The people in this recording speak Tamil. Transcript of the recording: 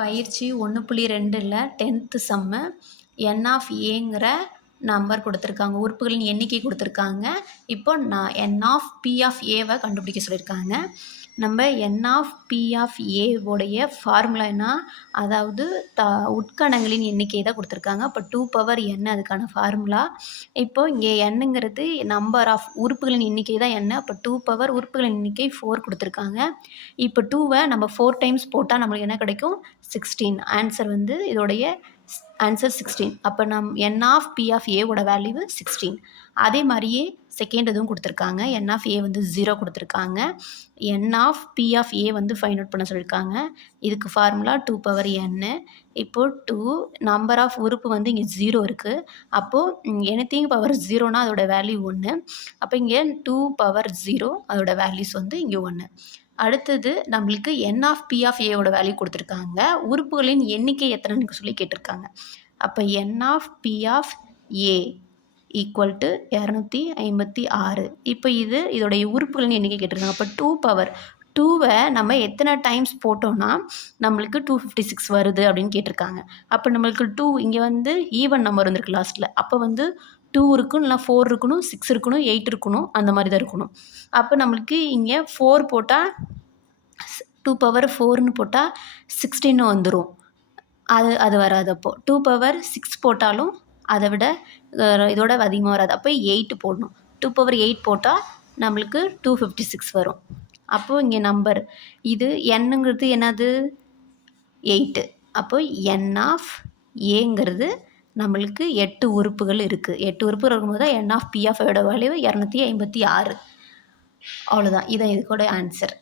பயிற்சி ஒன்று புள்ளி ரெண்டில் டென்த்து சம்மு என் ஆஃப் ஏங்கிற நம்பர் கொடுத்துருக்காங்க. உறுப்புகளின் எண்ணிக்கை கொடுத்துருக்காங்க. இப்போ நான் என் ஆஃப் பி ஆஃப் ஏவை கண்டுபிடிக்க சொல்லியிருக்காங்க. நம்ம என் ஆஃப் பி ஆஃப் ஏவோடைய ஃபார்முலா என்ன அதாவது த உட்கணங்களின் எண்ணிக்கை தான் கொடுத்துருக்காங்க. இப்போ டூ பவர் என் அதுக்கான ஃபார்முலா இப்போ இங்கே என்னங்கிறது நம்பர் ஆஃப் உறுப்புகளின் எண்ணிக்கை தான் என்ன அப்போ டூ பவர் உறுப்புகளின் எண்ணிக்கை ஃபோர் கொடுத்துருக்காங்க. இப்போ டூவை நம்ம ஃபோர் டைம்ஸ் போட்டால் நம்மளுக்கு என்ன கிடைக்கும்? சிக்ஸ்டீன் ஆன்சர் வந்து இதோடைய ஆன்சர் சிக்ஸ்டீன் அப்போ நம் என் ஆஃப் பி ஆஃப் ஏவோட வேல்யூ சிக்ஸ்டீன் அதே மாதிரியே செகண்ட் இதுவும் கொடுத்துருக்காங்க. என் ஆஃப் ஏ வந்து ஜீரோ கொடுத்துருக்காங்க. N of P of A வந்து ஃபைண்ட் அவுட் பண்ண சொல்லியிருக்காங்க இதுக்கு ஃபார்முலா டூ பவர் என்னு இப்போது டூ நம்பர் ஆஃப் உறுப்பு வந்து இங்கே ஜீரோ இருக்குது அப்போது எனித்திங் பவர் ஜீரோனா அதோட வேல்யூ ஒன்று அப்போ இங்கே டூ பவர் ஜீரோ அதோட வேல்யூஸ் வந்து இங்கே ஒன்று அடுத்தது நம்மளுக்கு என் ஆஃப் பி ஆஃப் ஏவோட வேல்யூ கொடுத்துருக்காங்க. உறுப்புகளின் எண்ணிக்கை எத்தனைன்னு சொல்லி கேட்டிருக்காங்க. அப்போ n of P of A equal to இரநூத்தி ஐம்பத்தி ஆறு. இப்போ இது இதோடைய உறுப்புகளின் எண்ணிக்கை கேட்டிருக்காங்க. அப்போ டூ பவர் டூவை நம்ம எத்தனை டைம்ஸ் போட்டோம்னா நம்மளுக்கு டூ ஃபிஃப்டி சிக்ஸ் வருது அப்படின்னு கேட்டிருக்காங்க. அப்போ நம்மளுக்கு டூ இங்கே வந்து ஈவன் நம்பர் வந்திருக்கு லாஸ்ட்டில் அப்போ வந்து டூ இருக்கும் இல்லை ஃபோர் இருக்கணும் சிக்ஸ் இருக்கணும் எயிட் இருக்கணும் அந்த மாதிரி தான் இருக்கணும். அப்போ நம்மளுக்கு இங்கே ஃபோர் போட்டால் டூ பவர் ஃபோர்னு போட்டால் சிக்ஸ்டீன்னு வந்துடும் அது அது வராது அப்போது டூ பவர் சிக்ஸ் போட்டாலும் அதை விட இதோட அதிகமாக வராது. அப்போ எயிட் போடணும். டூ பவர் எயிட் போட்டால் நம்மளுக்கு டூ ஃபிஃப்டி சிக்ஸ் வரும். அப்போது இங்கே நம்பர் இது என்னங்கிறது என்னது? எயிட்டு அப்போது என் ஆஃப் ஏங்கிறது நம்மளுக்கு எட்டு உறுப்புகள் இருக்குது எட்டு உறுப்புகள் இருக்கும்போது தான் என் ஆஃப் பி வேல்யூ இரநூத்தி ஐம்பத்தி ஆறு. அவ்வளோதான் இதான் இதுக்கூட ஆன்சர்